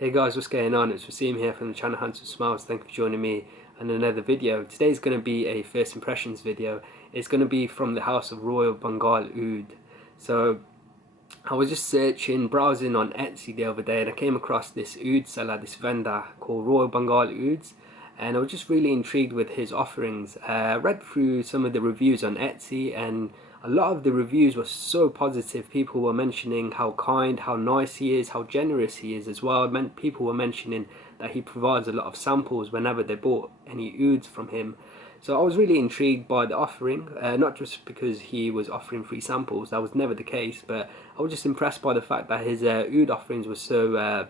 Hey guys, what's going on? It's Waseem here from the channel Handsome Smiles. Thank you for joining me on another video. Today's going to be a first impressions video. It's going to be from the house of Royal Bengal Oud. So I was just browsing on Etsy the other day, and I came across this oud seller, this vendor called Royal Bengal Ouds, and I was just really intrigued with his offerings. I read through some of the reviews on Etsy, and a lot of the reviews were so positive. People were mentioning how kind, how nice he is, how generous he is as well. People were mentioning that he provides a lot of samples whenever they bought any ouds from him. So I was really intrigued by the offering, not just because he was offering free samples, that was never the case, but I was just impressed by the fact that his oud offerings were so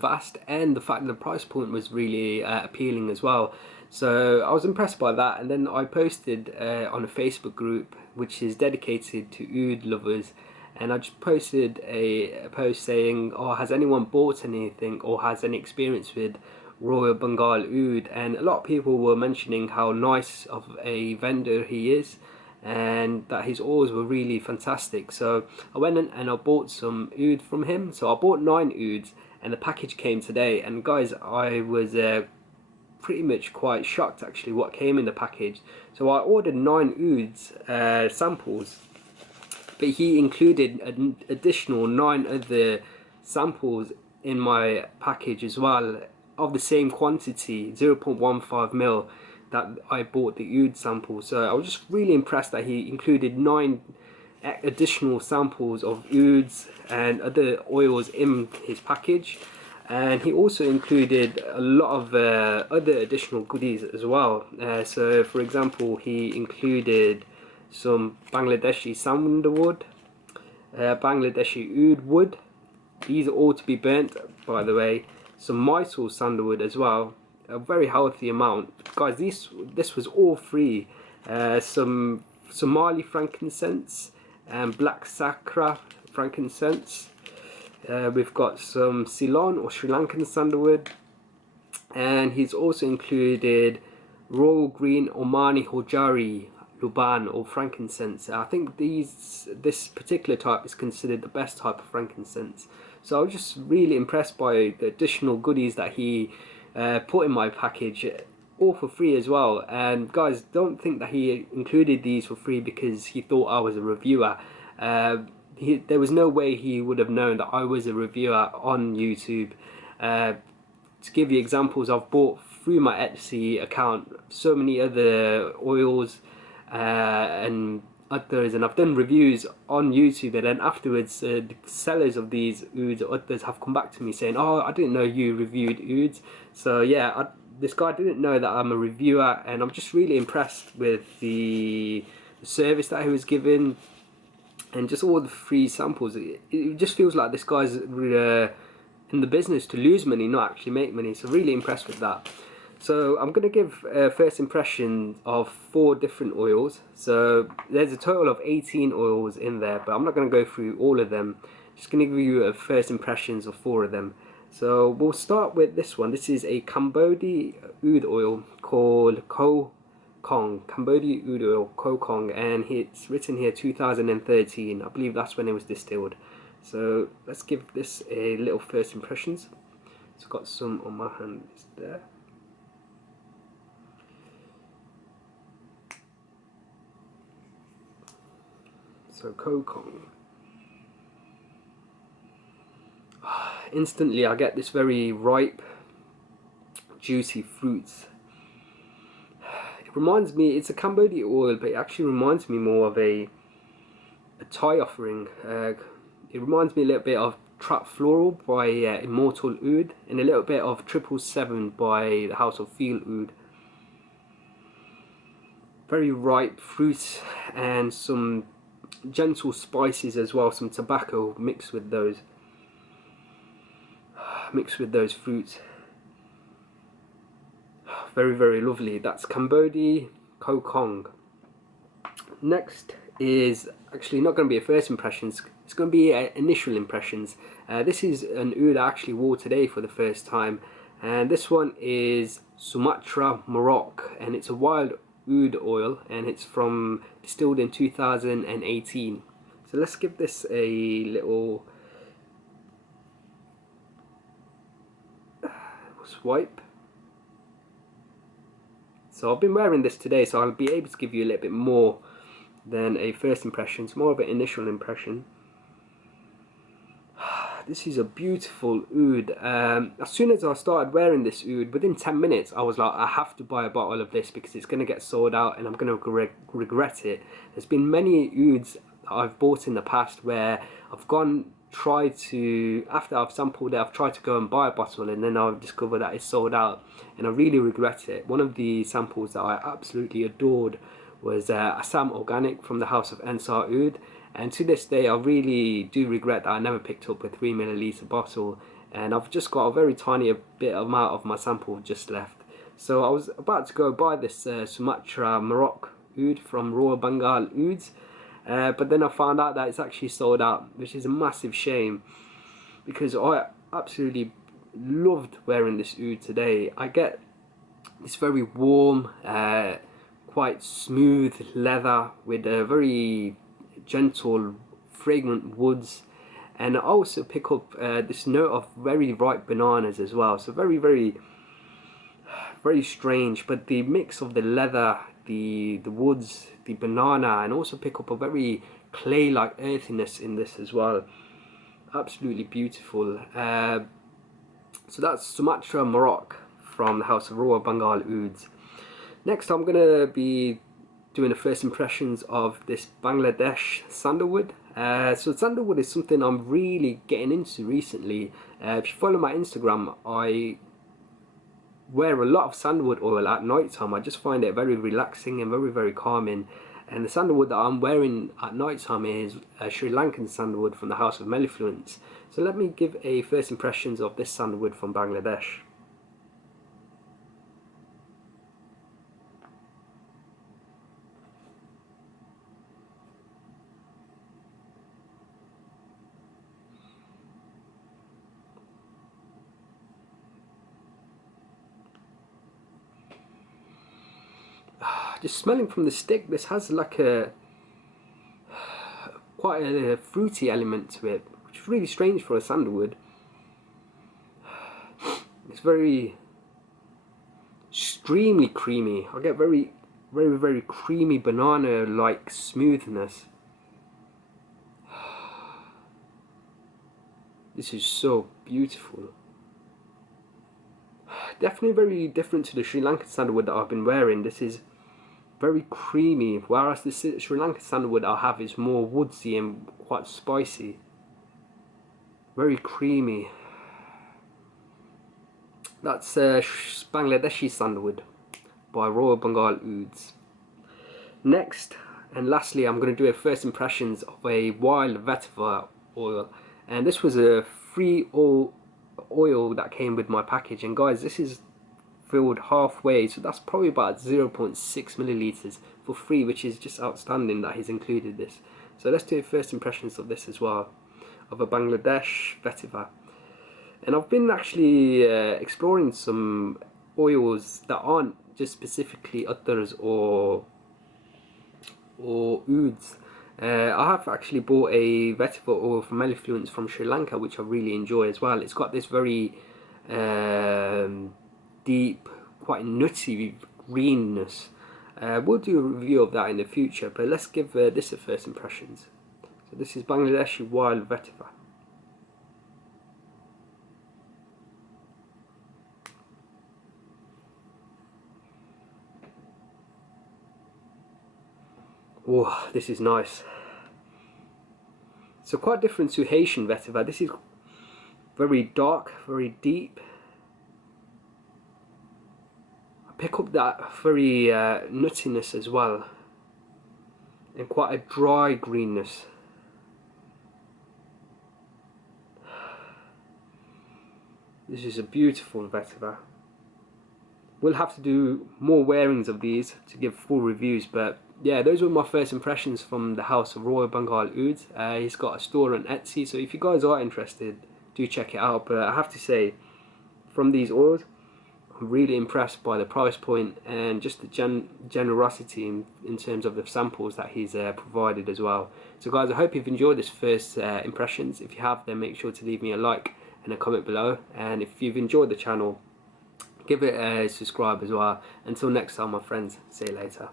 vast, and the fact that the price point was really appealing as well. So I was impressed by that, and then I posted on a Facebook group which is dedicated to oud lovers, and I just posted a post saying, oh, has anyone bought anything or has any experience with Royal Bengal Oud? And a lot of people were mentioning how nice of a vendor he is, and that his oils were really fantastic. So I went in and I bought some oud from him. So I bought 9 ouds, and the package came today. And guys, I was pretty much quite shocked actually what came in the package. So I ordered 9 ouds samples, but he included an additional 9 other samples in my package as well, of the same quantity, 0.15 ml, that I bought the oud sample. So I was just really impressed that he included 9 additional samples of ouds and other oils in his package. And he also included a lot of other additional goodies as well. So for example, he included some Bangladeshi sandalwood, Bangladeshi oud wood. These are all to be burnt, by the way. Some Mysore sandalwood as well, a very healthy amount. Guys, this was all free. Some Somali frankincense and black Sakra frankincense. We've got some Ceylon or Sri Lankan sandalwood, and he's also included Royal Green Omani Hojari Luban or frankincense. I think this particular type is considered the best type of frankincense. So I was just really impressed by the additional goodies that he put in my package, all for free as well. And guys, don't think that he included these for free because he thought I was a reviewer. There was no way he would have known that I was a reviewer on YouTube. To give you examples, I've bought through my Etsy account so many other oils and others, and I've done reviews on YouTube, and then afterwards the sellers of these ouds or others have come back to me saying, oh, I didn't know you reviewed ouds. So yeah, this guy didn't know that I'm a reviewer, and I'm just really impressed with the service that he was given and just all the free samples. It just feels like this guy's in the business to lose money, not actually make money. So really impressed with that. So I'm going to give a first impression of 4 different oils. So there's a total of 18 oils in there, but I'm not going to go through all of them. Just going to give you a first impressions of 4 of them. So we'll start with this one. This is a Cambodian oud oil called Ko Kong, Cambodian oud oil Ko Kong, and it's written here 2013. I believe that's when it was distilled. So let's give this a little first impressions. So I've got some on my hand there. So Ko Kong. Instantly I get this very ripe, juicy fruits. It reminds me, it's a Cambodian oil, but it actually reminds me more of a Thai offering. It reminds me a little bit of Trap Floral by Immortal Oud, and a little bit of 777 by the House of Feel Oud. Very ripe fruits and some gentle spices as well, some tobacco mixed with those fruits. Very, very lovely. That's Cambodia Ko Kong. Next is actually not going to be a first impressions, it's going to be initial impressions. This is an oud I actually wore today for the first time, and this one is Sumatra Morocco, and it's a wild oud oil, and it's distilled in 2018. So let's give this a little swipe. So I've been wearing this today, so I'll be able to give you a little bit more than a first impression. It's more of an initial impression. This is a beautiful oud. As soon as I started wearing this oud, within 10 minutes I was like, I have to buy a bottle of this because it's going to get sold out and I'm going to regret it. There's been many ouds that I've bought in the past where I've tried to, after I've sampled it, I've tried to go and buy a bottle and then I've discovered that it's sold out and I really regret it. One of the samples that I absolutely adored was Assam Organic from the House of Ensar Oud. And to this day, I really do regret that I never picked up a 3ml bottle, and I've just got a very tiny bit amount of my sample just left. So I was about to go buy this Sumatra Maroc oud from Royal Bengal Ouds, but then I found out that it's actually sold out, which is a massive shame because I absolutely loved wearing this oud today. I get this very warm, quite smooth leather with a very gentle fragrant woods, and I also pick up this note of very ripe bananas as well. So very strange, but the mix of the leather, the woods, the banana, and also pick up a very clay-like earthiness in this as well. Absolutely beautiful. So that's Sumatra Maroc from the House of Royal Bengal Ouds. Next I'm going to be doing the first impressions of this Bangladesh sandalwood. So sandalwood is something I'm really getting into recently. If you follow my Instagram, I wear a lot of sandalwood oil at night time. I just find it very relaxing and very calming. And the sandalwood that I'm wearing at night time is Sri Lankan sandalwood from the House of Mellifluence. So let me give a first impressions of this sandalwood from Bangladesh. Just smelling from the stick, this has like quite a fruity element to it, which is really strange for a sandalwood. It's very extremely creamy. I get very creamy banana like smoothness. This is so beautiful. Definitely very different to the Sri Lankan sandalwood that I've been wearing. This is very creamy, whereas the Sri Lankan sandalwood I have is more woodsy and quite spicy. Very creamy. That's Bangladeshi sandalwood by Royal Bengal Ouds. Next and lastly, I'm going to do a first impressions of a wild vetiver oil, and this was a free oil that came with my package. And guys, this is filled halfway, so that's probably about 0.6 milliliters for free, which is just outstanding that he's included this. So let's do first impressions of this as well, of a Bangladesh vetiver. And I've been actually exploring some oils that aren't just specifically utters or ouds. I have actually bought a vetiver oil from Mellifluence from Sri Lanka, which I really enjoy as well. It's got this very deep, quite nutty greenness. We'll do a review of that in the future, but let's give this a first impressions. So this is Bangladeshi wild vetiver. Oh, this is nice. So quite different to Haitian vetiver. This is very dark, very deep. I pick up that very nuttiness as well, and quite a dry greenness. This is a beautiful vetiver. We'll have to do more wearings of these to give full reviews, but yeah, those were my first impressions from the House of Royal Bengal Ouds. He's got a store on Etsy, so if you guys are interested, do check it out. But I have to say, from these oils, I'm really impressed by the price point and just the generosity in terms of the samples that he's provided as well. So guys, I hope you've enjoyed this first impressions. If you have, then make sure to leave me a like and a comment below. And if you've enjoyed the channel, Give it a subscribe as well. Until next time, my friends. See you later.